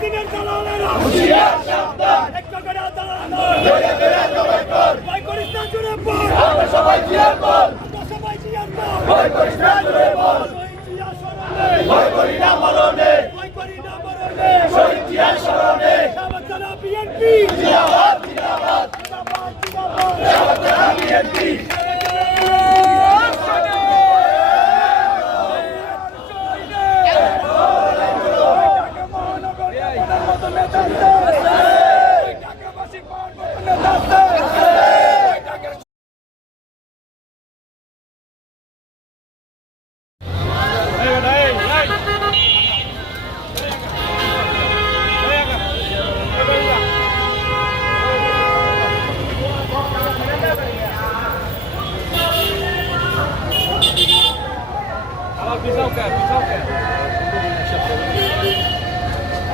দিনের দালালেরা হুঁশিয়ার সাবধান একটা করে দালাল ধরে ধরে জবাই কর ভয় করিস না জুড়ে বল আমরা সবাই জিয়ার বল ভয় করিস না জুড়ে বল ভয় করি না মরণে শহীদ জিয়ার স্মরণে সাবধানা বিএনপি জিন্দাবাদ জিন্দাবাদ সাবধানা বিএনপি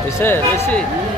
Bisa, Messi.